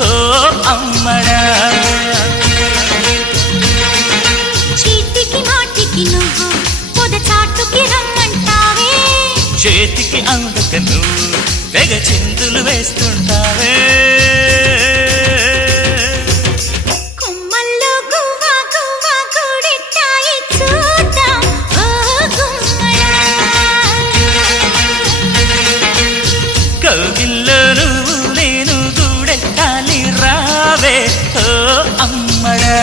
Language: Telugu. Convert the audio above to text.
ఓ అమ్మడా. చీటికి మాటికి నువ్వు పొద చాటుకి రమ్మంటావే, చేతికి అందక నువ్వు తెగ చిందులు వేస్తుంటావే. కొమ్మల్లో గువ్వా గువ్వా గుడిటాయి చూద్దాం ఓ గుమ్మడా. కవిల్లో నువ్వు నేను గూడెట్టాలి రావే ఓ అమ్మడా.